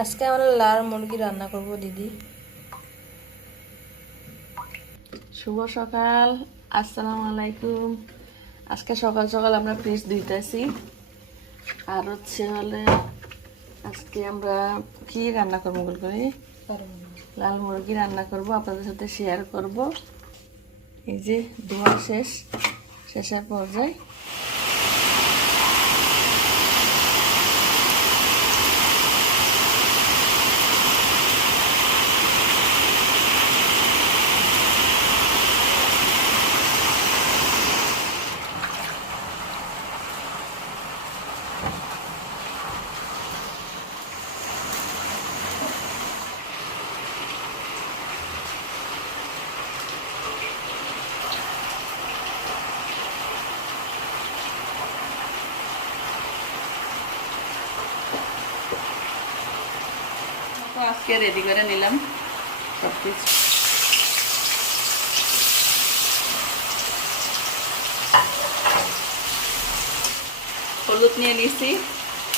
আজকে আমরা লাল মুরগি রান্না করব, দিদি। শুভ সকাল, আসসালামু আলাইকুম। আজকে সকাল সকাল আমরা ফ্রিজ ধুইতেছি আর হচ্ছে হলে আজকে আমরা কি রান্না করব বল করে? লাল মুরগি রান্না করব, আপনাদের সাথে শেয়ার করব। এই যে ধোয়া শেষ, শেষের পর্যায়ে। আজকে রেডি করে নিলাম সব কিছু হলুদ নিয়ে নিছি,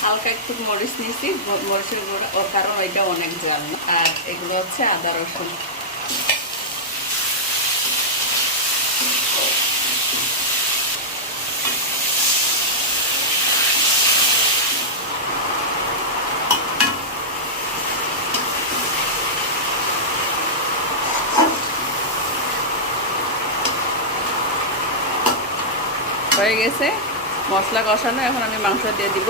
হালকা একটু মরিচ নিছি মরিচের গুঁড়া কারণ এটা অনেক জাল আর এগুলো হচ্ছে আদা রসুন। হয়ে গেছে। মশলা কষানো এখন আমি মাংস দিয়ে দিব।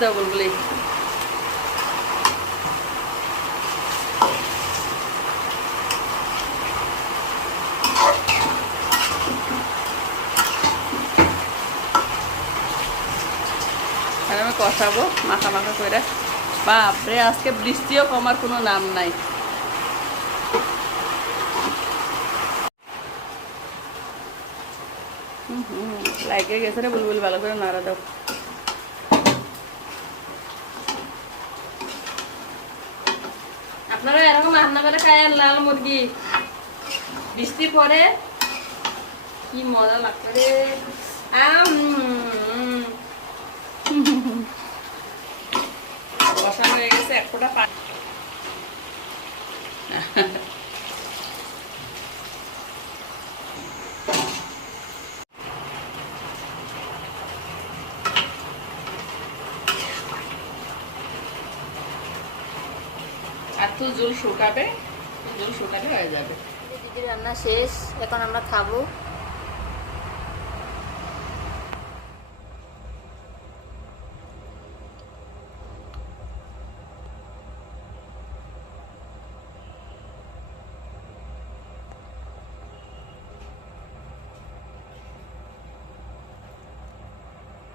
দেবো বলবলি। আর আমি কষাবো মাখা মাখা করে বাপরে, আজকে বৃষ্টিও কমার কোনো নাম নাই। লাগে গেছে রে বুলবুল, ভালো করে নাড়া দাও। আপনারা এরকম রান্না করে খায় লাল মুরগি। বৃষ্টি পরে কি মজা লাগতো রে। বসানো হয়ে গেছে, এক ফোঁটা পানি। শুকাবে জল শুকালে হয়ে যাবে। রান্না শেষ এখন আমরা খাব।